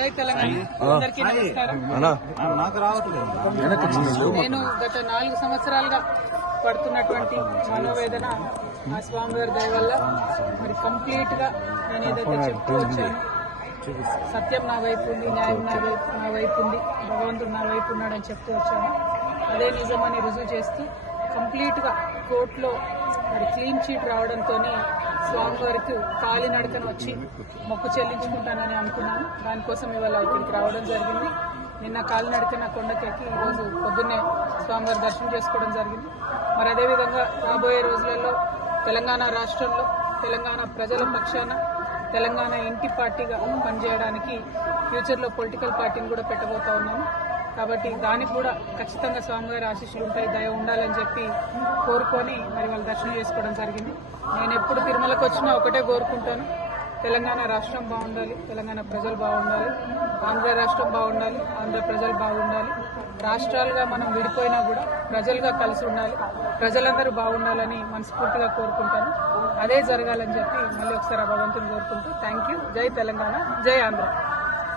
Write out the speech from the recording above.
జై తెలంగాణ. అందరికీ నమస్కారం. నేను గత 4 సంవత్సరాలుగా పడుతున్నటువంటి మనోవేదన ఆ స్వామివారి దయ వల్ల మరి కంప్లీట్ గా నేను ఏదైతే చెప్తూ వచ్చాను, సత్యం నా వైపు ఉంది, న్యాయం నా వైపు ఉంది, భగవంతుడు నా వైపు ఉన్నాడని చెప్తూ వచ్చాను. అదే నిజమని రుజువు చేస్తూ కంప్లీట్ గా కోర్టులో మరి క్లీన్ చీట్ రావడంతో స్వామివారికి కాలినడకన వచ్చి మొక్కు చెల్లించుకుంటానని అనుకున్నాను. దానికోసం ఇవాళ ఇక్కడికి రావడం జరిగింది. నిన్న కాలినడకన కొండకెక్కి ఈరోజు పొద్దున్నే స్వామివారి దర్శనం చేసుకోవడం జరిగింది. మరి అదేవిధంగా రాబోయే రోజులలో తెలంగాణ రాష్ట్రంలో తెలంగాణ ప్రజల పక్షాన తెలంగాణ ఇంటి పార్టీగా పనిచేయడానికి ఫ్యూచర్లో పొలిటికల్ పార్టీని కూడా పెట్టబోతా ఉన్నాను. కాబట్టి దానికి కూడా ఖచ్చితంగా స్వామివారి ఆశీస్సులు ఉంటాయి, దయ ఉండాలని చెప్పి కోరుకొని మరి వాళ్ళు దర్శనం చేసుకోవడం జరిగింది. నేను ఎప్పుడు తిరుమలకు వచ్చినా ఒకటే కోరుకుంటాను, తెలంగాణ రాష్ట్రం బాగుండాలి, తెలంగాణ ప్రజలు బాగుండాలి, ఆంధ్ర రాష్ట్రం బాగుండాలి, ఆంధ్ర ప్రజలు బాగుండాలి. రాష్ట్రాలుగా మనం విడిపోయినా కూడా ప్రజలుగా కలిసి ఉండాలి, ప్రజలందరూ బాగుండాలని మనస్ఫూర్తిగా కోరుకుంటాను. అదే జరగాలని చెప్పి మళ్ళీ ఒకసారి భగవంతుని కోరుకుంటూ థ్యాంక్ యూ. జై తెలంగాణ, జై ఆంధ్ర.